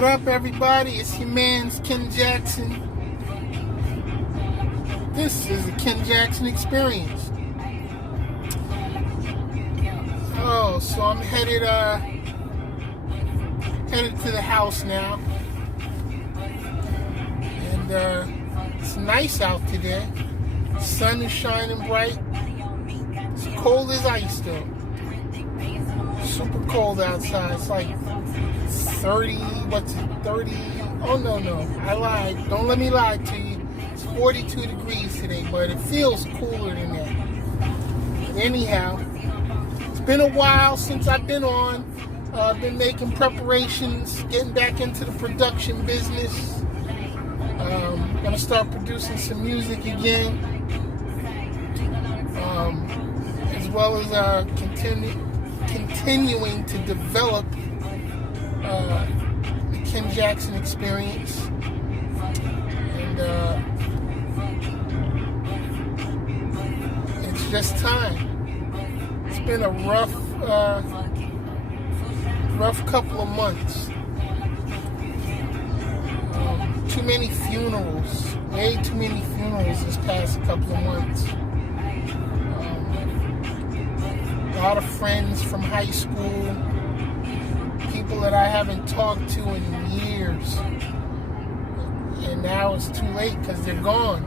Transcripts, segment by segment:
What up, everybody? It's your man's Ken Jackson. This is the Ken Jackson Experience. So I'm headed to the house now, and it's nice out today. The sun is shining bright. It's cold as ice though. Super cold outside. It's like 30, 30? Oh, no, I lied. Don't let me lie to you. It's 42 degrees today, but it feels cooler than that. But anyhow, it's been a while since I've been on. I've been making preparations, getting back into the production business. Gonna start producing some music again. As well as continuing to develop the Ken Jackson Experience, and it's just time. It's been a rough couple of months. Too many funerals, way too many funerals this past couple of months. A lot of friends from high school, people that I haven't talked to in years, and now it's too late because they're gone.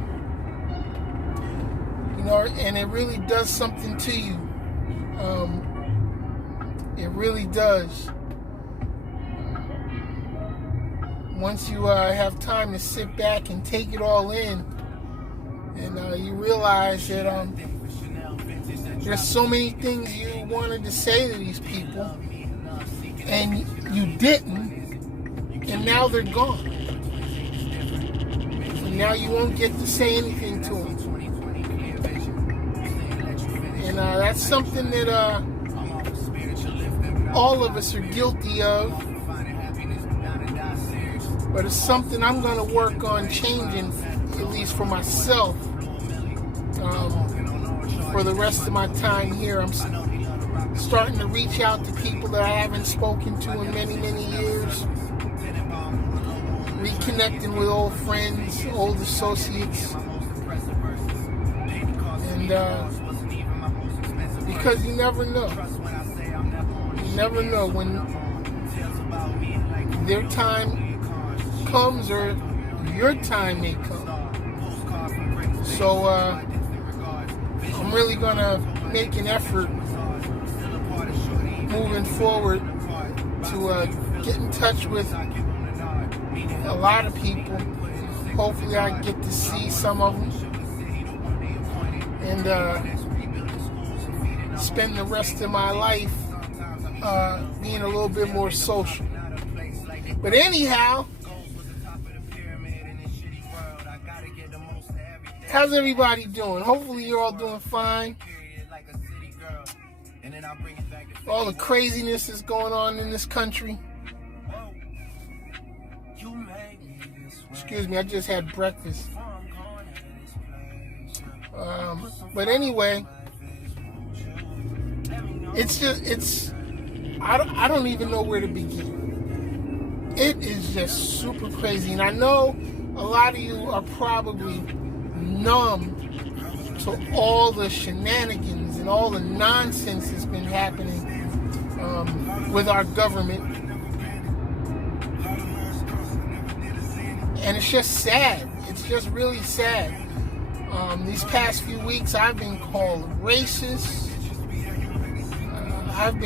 You know, and it really does something to you. It really does. Once you have time to sit back and take it all in, and you realize that there's so many things you wanted to say to these people, and you didn't, and now they're gone. And now you won't get to say anything to them. And that's something that all of us are guilty of. But it's something I'm going to work on changing, at least for myself, for the rest of my time here. I'm starting to reach out to people that I haven't spoken to in many, many years. Reconnecting with old friends, old associates. And because you never know. You never know when their time comes or your time may come. So I'm really gonna make an effort moving forward to get in touch with a lot of people. Hopefully I get to see some of them and spend the rest of my life being a little bit more social. But anyhow, how's everybody doing? Hopefully you're all doing fine. All the craziness is going on in this country. Excuse me, I just had breakfast. But anyway, I don't even know where to begin. It is just super crazy. And I know a lot of you are probably numb to all the shenanigans and all the nonsense that's been happening with our government. And it's just sad. It's just really sad. These past few weeks I've been called racist. I've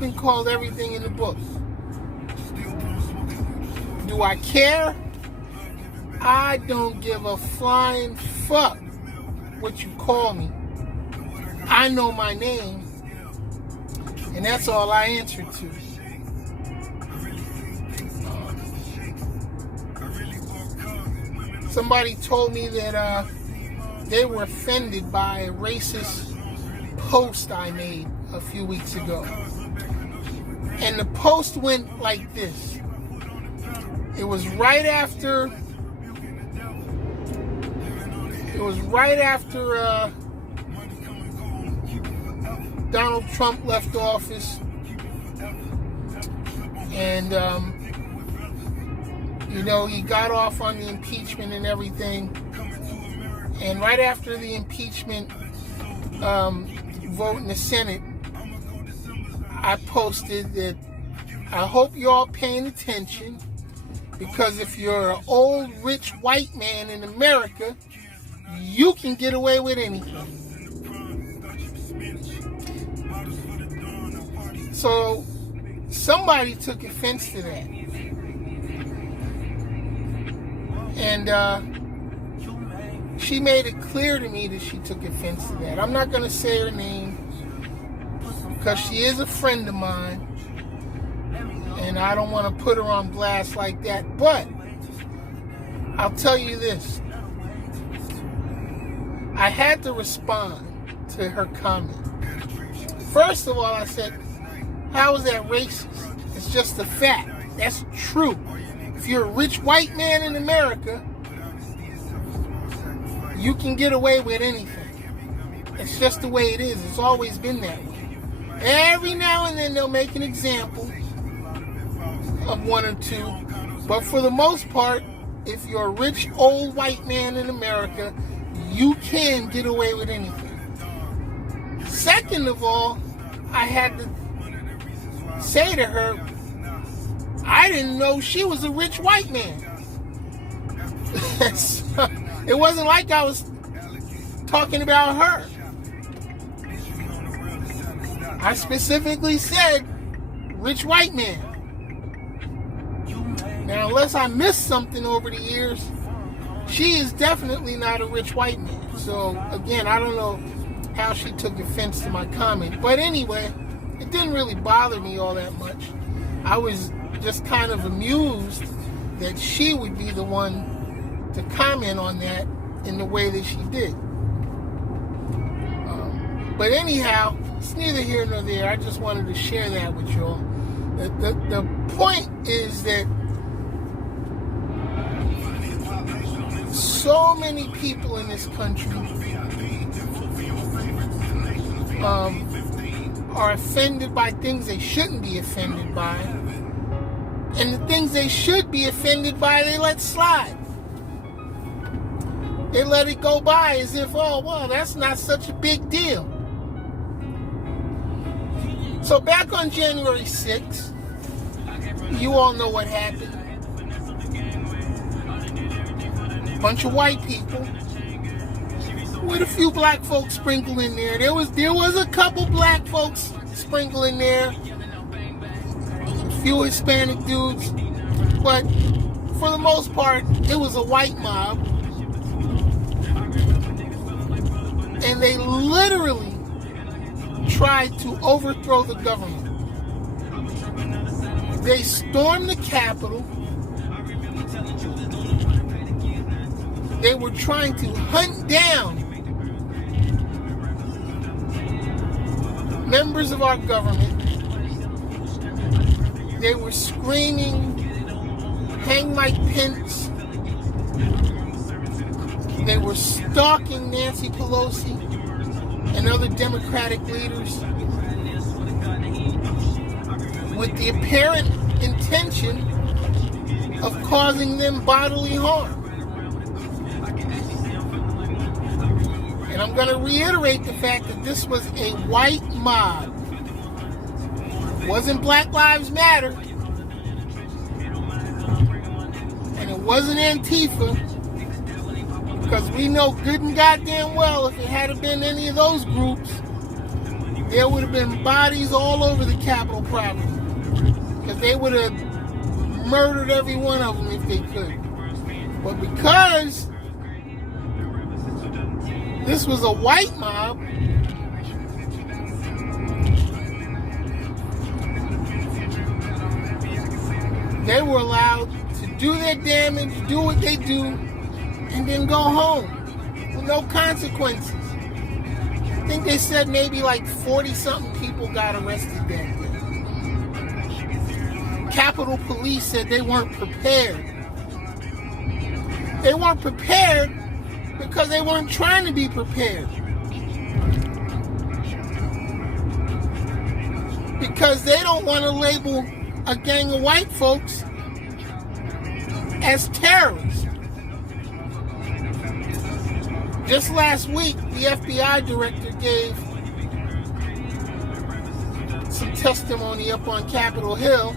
been called everything in the book. Do I care? I don't give a flying fuck what you call me. I know my name, and that's all I answer to. Somebody told me that they were offended by a racist post I made a few weeks ago. And the post went like this. It was right after Donald Trump left office, and You know, he got off on the impeachment and everything. And right after the impeachment vote in the Senate, I posted that I hope you're all paying attention, because if you're an old, rich white man in America, you can get away with anything. So somebody took offense to that. And she made it clear to me that she took offense to that. I'm not going to say her name because she is a friend of mine, and I don't want to put her on blast like that. But I'll tell you this. I had to respond to her comment. First of all, I said, how is that racist? It's just a fact. That's true. If you're a rich white man in America, you can get away with anything. It's just the way it is. It's always been that way. Every now and then they'll make an example of one or two. But for the most part, if you're a rich old white man in America, you can get away with anything. Second of all, I had to say to her, I didn't know she was a rich white man. It wasn't like I was talking about her. I specifically said rich white man. Now, unless I missed something over the years, she is definitely not a rich white man. So, again, I don't know how she took offense to my comment. But anyway, it didn't really bother me all that much. I was just kind of amused that she would be the one to comment on that in the way that she did. But anyhow, it's neither here nor there. I just wanted to share that with y'all. The point is that so many people in this country are offended by things they shouldn't be offended by. And the things they should be offended by, they let slide. They let it go by as if, oh, well, that's not such a big deal. So back on January 6th, you all know what happened. A bunch of white people with a few black folks sprinkled in there. There was a couple black folks sprinkled in there. A few Hispanic dudes. But for the most part, it was a white mob. And they literally tried to overthrow the government. They stormed the Capitol. They were trying to hunt down members of our government. They were screaming, "Hang Mike Pence." They were stalking Nancy Pelosi and other Democratic leaders with the apparent intention of causing them bodily harm. And I'm going to reiterate the fact that this was a white mob. It wasn't Black Lives Matter. And it wasn't Antifa. Because we know good and goddamn well if it had been any of those groups, there would have been bodies all over the Capitol property. Because they would have murdered every one of them if they could. But because this was a white mob, they were allowed to do their damage, do what they do, and then go home with no consequences. I think they said maybe like 40-something people got arrested that day. Capitol Police said they weren't prepared. They weren't prepared because they weren't trying to be prepared. Because they don't want to label a gang of white folks as terrorists. Just last week, the FBI director gave some testimony up on Capitol Hill,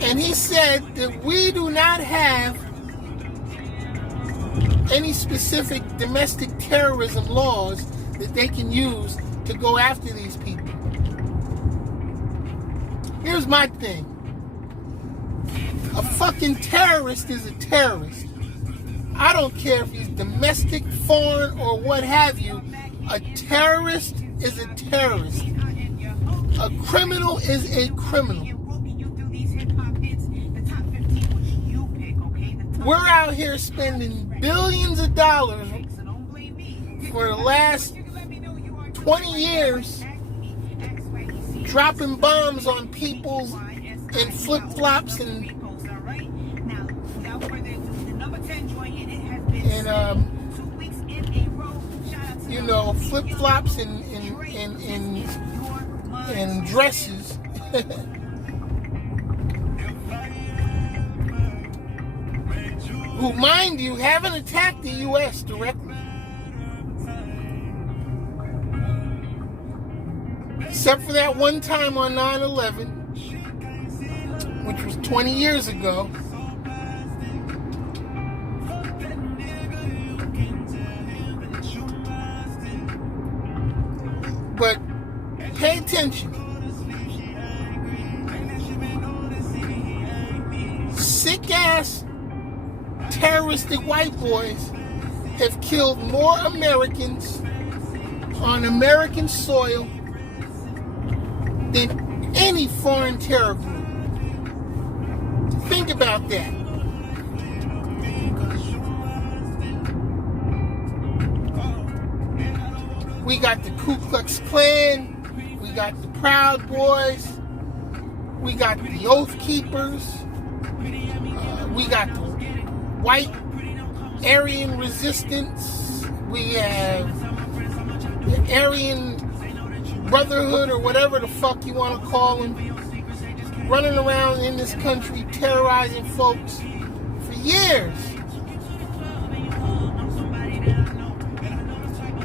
and he said that we do not have any specific domestic terrorism laws that they can use to go after these people. Here's my thing. A fucking terrorist is a terrorist. I don't care if he's domestic, foreign, or what have you. A terrorist is a terrorist. A criminal is a criminal. We're out here spending billions of dollars for the last 20 years dropping bombs on people in flip-flops and flip-flops and dresses. Who, mind you, haven't attacked the U.S. directly. Except for that one time on 9/11, which was 20 years ago. But pay attention. Sick-ass, terroristic white boys have killed more Americans on American soil than any foreign terror group. Think about that. We got the Ku Klux Klan, we got the Proud Boys, we got the Oath Keepers, we got the White Aryan Resistance, we have the Aryan Brotherhood, or whatever the fuck you want to call them, running around in this country terrorizing folks for years.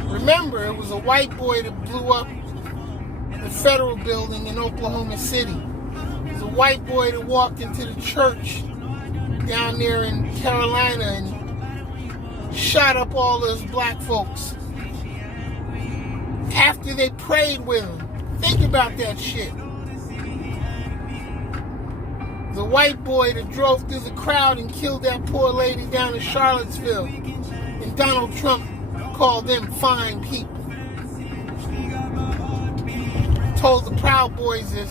Remember, it was a white boy that blew up the federal building in Oklahoma City. It was a white boy that walked into the church down there in Carolina and shot up all those black folks after they prayed with him. Think about that shit. The white boy that drove through the crowd and killed that poor lady down in Charlottesville, and Donald Trump called them fine people. Told the Proud Boys to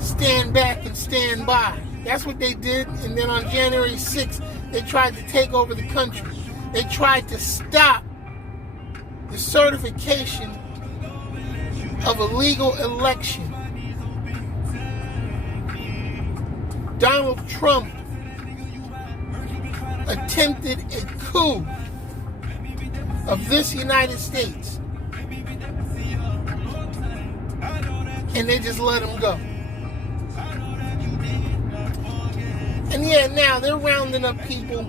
stand back and stand by. That's what they did. And then on January 6th, they tried to take over the country. They tried to stop the certification of a legal election. Donald Trump attempted a coup of this United States, and they just let him go. And yeah, now they're rounding up people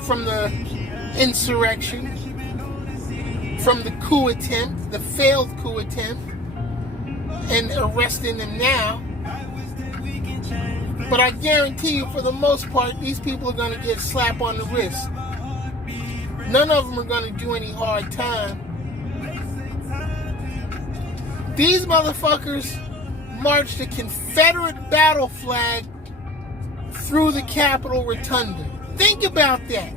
from the insurrection, from the coup attempt, the failed coup attempt, and arresting them now. But I guarantee you, for the most part, these people are going to get a slap on the wrist. None of them are going to do any hard time. These motherfuckers marched a Confederate battle flag through the Capitol Rotunda. Think about that.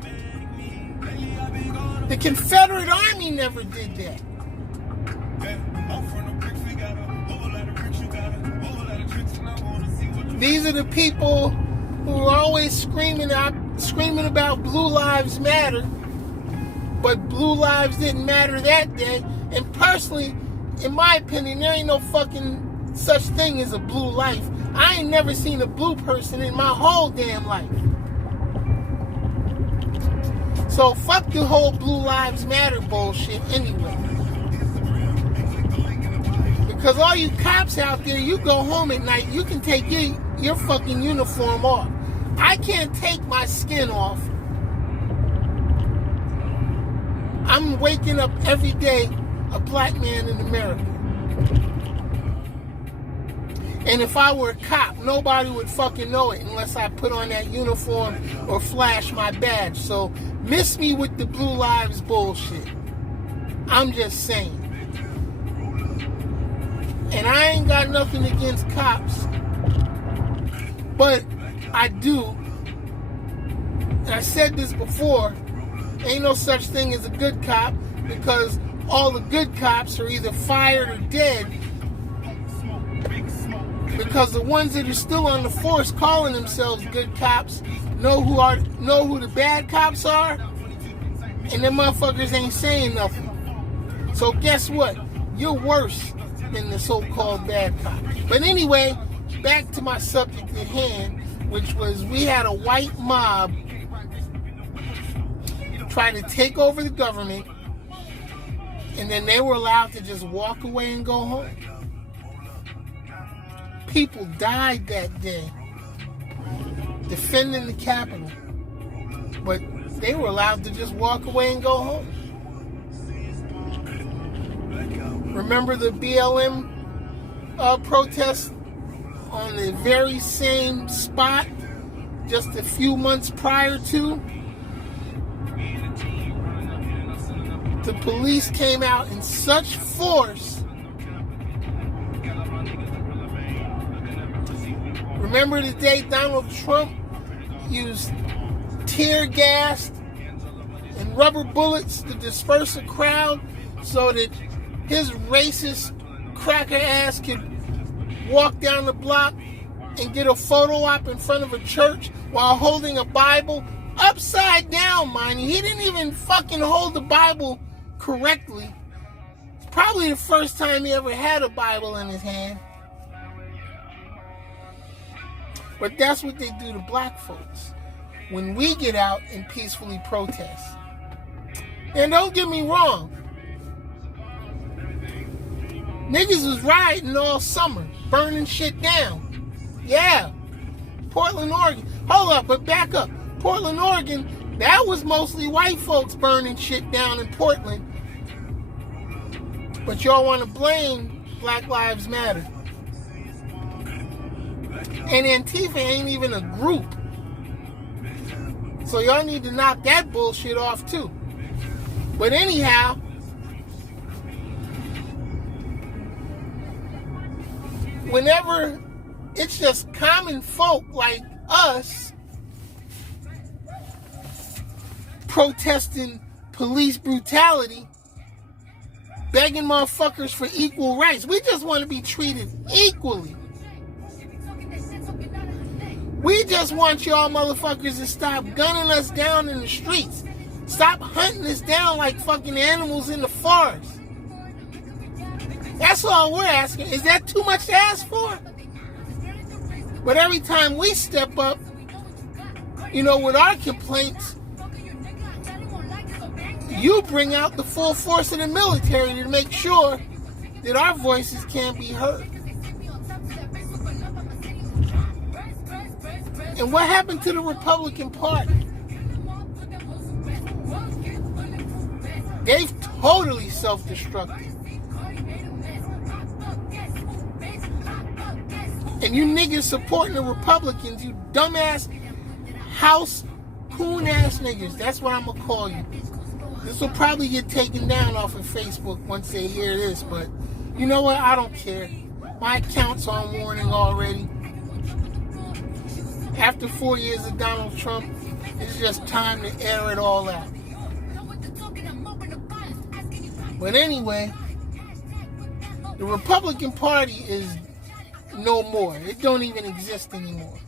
The Confederate Army never did that. These are the people who are always screaming about Blue Lives Matter, but Blue Lives didn't matter that day. And personally, in my opinion, there ain't no fucking such thing as a blue life. I ain't never seen a blue person in my whole damn life. So fuck the whole Blue Lives Matter bullshit anyway. Because all you cops out there, you go home at night, you can take your fucking uniform off. I can't take my skin off. I'm waking up every day a black man in America. And if I were a cop, nobody would fucking know it unless I put on that uniform or flash my badge. So miss me with the Blue Lives bullshit. I'm just saying. And I ain't got nothing against cops. But I do. And I said this before. Ain't no such thing as a good cop, because all the good cops are either fired or dead, because the ones that are still on the force calling themselves good cops know who the bad cops are, and them motherfuckers ain't saying nothing. So guess what? You're worse than the so-called bad cop. But anyway, back to my subject at hand, which was we had a white mob try to take over the government, and then they were allowed to just walk away and go home. People died that day defending the Capitol, but they were allowed to just walk away and go home. Remember the BLM protest on the very same spot just a few months prior to? The police came out in such force. Remember the day Donald Trump used tear gas and rubber bullets to disperse a crowd so that his racist cracker ass could walk down the block and get a photo op in front of a church while holding a Bible upside down, mind you. He didn't even fucking hold the Bible correctly. It's probably the first time he ever had a Bible in his hand. But that's what they do to black folks when we get out and peacefully protest. And don't get me wrong, niggas was rioting all summer, burning shit down. Yeah. Portland, Oregon. Hold up, but back up. Portland, Oregon, that was mostly white folks burning shit down in Portland. But y'all want to blame Black Lives Matter. And Antifa ain't even a group. So y'all need to knock that bullshit off too. But anyhow, whenever it's just common folk like us protesting police brutality, begging motherfuckers for equal rights. We just want to be treated equally. We just want y'all motherfuckers to stop gunning us down in the streets. Stop hunting us down like fucking animals in the forest. That's all we're asking. Is that too much to ask for? But every time we step up, with our complaints, you bring out the full force of the military to make sure that our voices can't be heard. And what happened to the Republican Party? They've totally self-destructed. And you niggas supporting the Republicans, you dumbass house coon-ass niggas. That's what I'm going to call you. This will probably get taken down off of Facebook once they hear this, but you know what? I don't care. My account's on warning already. After 4 years of Donald Trump, it's just time to air it all out. But anyway, the Republican Party is no more. It don't even exist anymore.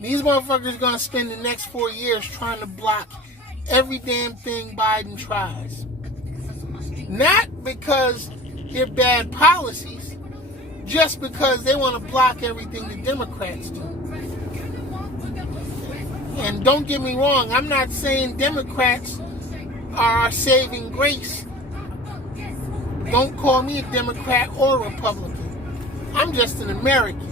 These motherfuckers are going to spend the next 4 years trying to block every damn thing Biden tries. Not because they're bad policies, just because they want to block everything the Democrats do. And don't get me wrong, I'm not saying Democrats are our saving grace. Don't call me a Democrat or Republican. I'm just an American.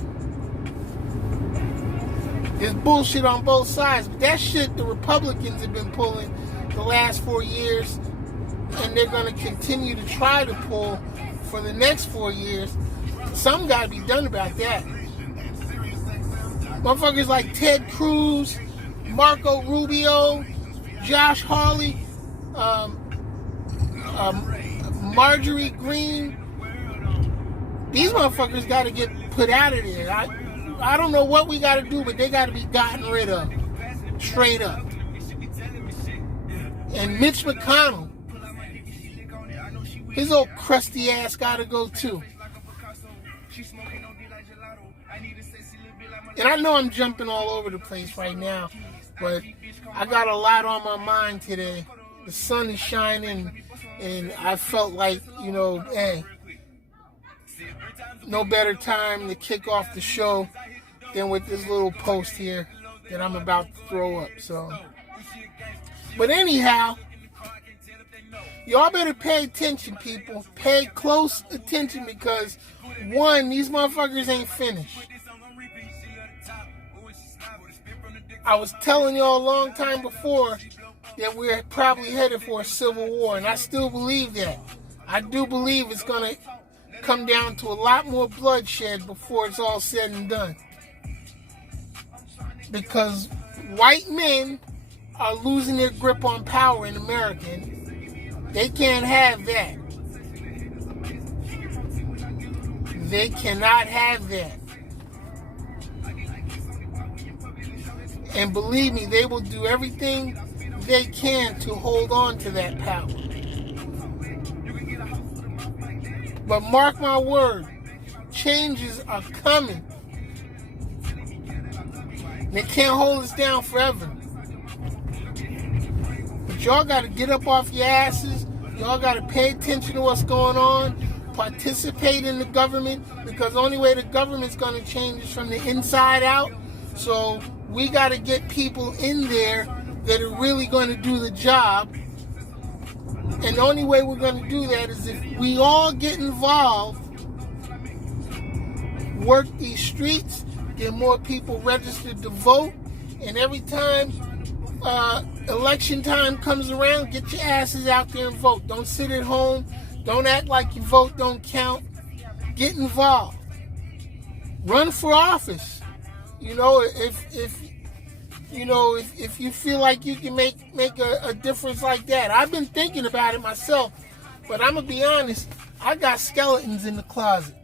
There's bullshit on both sides, but that shit the Republicans have been pulling the last 4 years, and they're going to continue to try to pull for the next 4 years. Something got to be done about that. Motherfuckers like Ted Cruz, Marco Rubio, Josh Hawley, Marjorie Greene. These motherfuckers got to get put out of there. I don't know what we got to do, but they got to be gotten rid of. Straight up. And Mitch McConnell, his old crusty ass got to go too. And I know I'm jumping all over the place right now, but I got a lot on my mind today. The sun is shining, and I felt like, hey, no better time to kick off the show than with this little post here that I'm about to throw up. But anyhow, y'all better pay attention, people. Pay close attention, because one, these motherfuckers ain't finished. I was telling y'all a long time before that we're probably headed for a civil war, and I still believe that. I do believe it's going to come down to a lot more bloodshed before it's all said and done. Because white men are losing their grip on power in America. They can't have that. They cannot have that. And believe me, they will do everything they can to hold on to that power. But mark my word, changes are coming. They can't hold us down forever. But y'all got to get up off your asses. Y'all got to pay attention to what's going on. Participate in the government, because the only way the government's going to change is from the inside out. So we got to get people in there that are really going to do the job. And the only way we're going to do that is if we all get involved, work these streets, get more people registered to vote, and every time election time comes around, get your asses out there and vote. Don't sit at home. Don't act like your vote don't count. Get involved. Run for office. If you feel like you can make a difference like that. I've been thinking about it myself, but I'm gonna be honest, I got skeletons in the closet.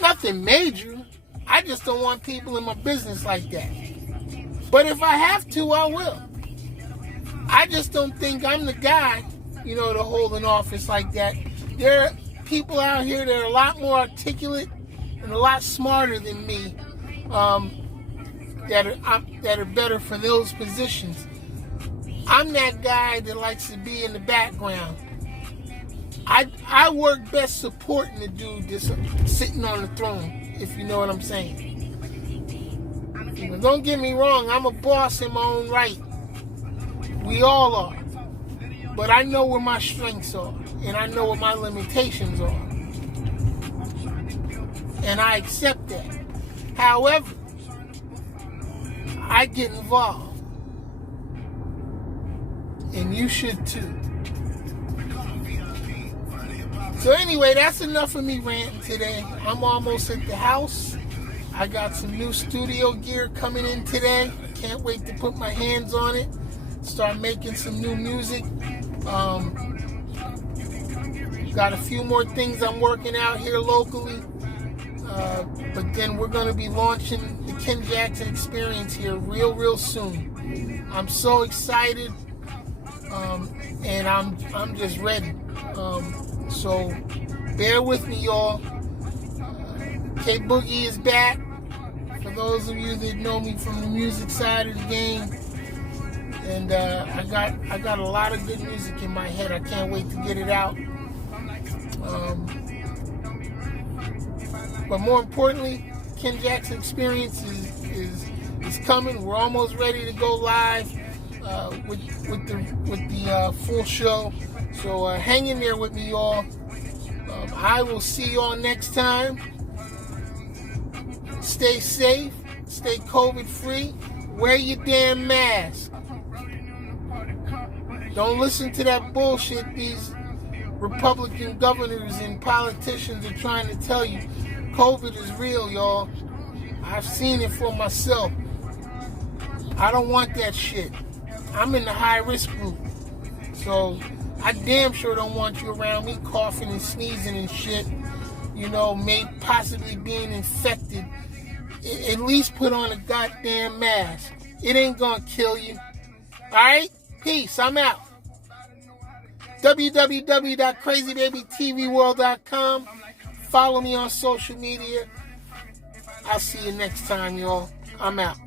Nothing major. I just don't want people in my business like that. But if I have to, I will. I just don't think I'm the guy, to hold an office like that. There are people out here that are a lot more articulate and a lot smarter than me, that are better for those positions. I'm that guy that likes to be in the background. I work best supporting the dude that's sitting on the throne, if you know what I'm saying. Don't get me wrong, I'm a boss in my own right. We all are. But I know where my strengths are, and I know what my limitations are. And I accept that. However, I get involved. And you should too. So anyway, that's enough of me ranting today. I'm almost at the house. I got some new studio gear coming in today. Can't wait to put my hands on it. Start making some new music. Got a few more things I'm working out here locally. But then we're going to be launching the Ken Jackson Experience here real soon. I'm so excited. And I'm just ready. So bear with me, y'all. K Boogie is back. For those of you that know me from the music side of the game. And I got a lot of good music in my head. I can't wait to get it out. But more importantly, Ken Jackson Experience is coming. We're almost ready to go live with the full show. So hang in there with me, y'all. I will see y'all next time. Stay safe, stay COVID free, wear your damn mask. Don't listen to that bullshit these Republican governors and politicians are trying to tell you. COVID is real, y'all. I've seen it for myself. I don't want that shit. I'm in the high-risk group. So, I damn sure don't want you around me coughing and sneezing and shit. You know, possibly being infected. At least put on a goddamn mask. It ain't gonna kill you. Alright? Peace. I'm out. www.crazybabytvworld.com. Follow me on social media. I'll see you next time, y'all. I'm out.